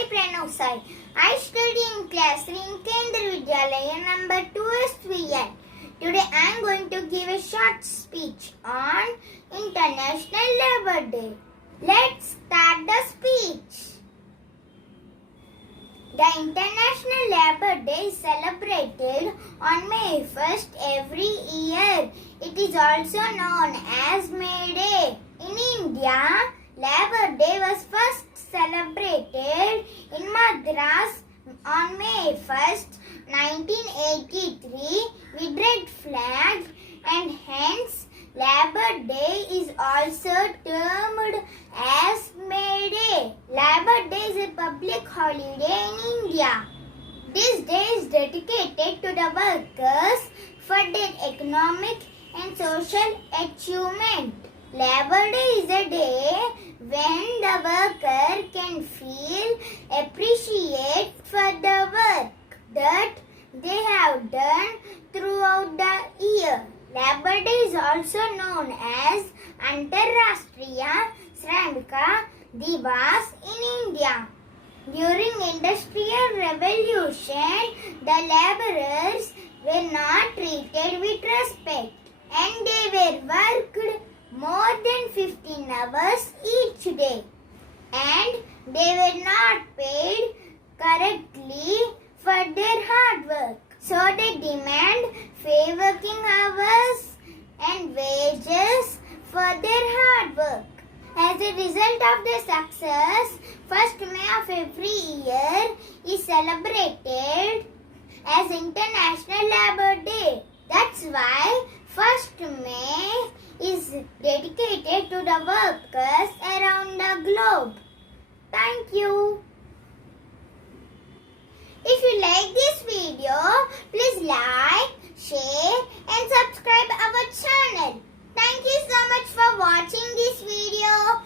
Sai Pranav Sai. I study in class 3 in Kendra Vidyalaya number 2SVN. Today I am going to give a short speech on International Labour Day. Let's start the speech. The International Labour Day is celebrated on May 1st every year. It is also known as May Day. In India, Labour Day was first celebrated in Madras on May 1st, 1983 with red flag, and hence Labour Day is also termed as May Day. Labour Day is a public holiday in India. This day is dedicated to the workers for their economic and social achievement. Labour Day is a day when the worker can feel appreciated for the work that they have done throughout the year. Labour Day is also known as Antarashtriya Shramika Divas in India. During Industrial Revolution, the labourers were not treated with respect and they were worked more than 15 hours each day, and they were not paid correctly for their hard work. So they demand fair working hours and wages for their hard work. As a result of their success, 1st May of every year is celebrated as International Labour Day. That's why 1st May is dedicated to the workers around the globe. Thank you. If you like this video, please like, share and subscribe our channel. Thank you so much for watching this video.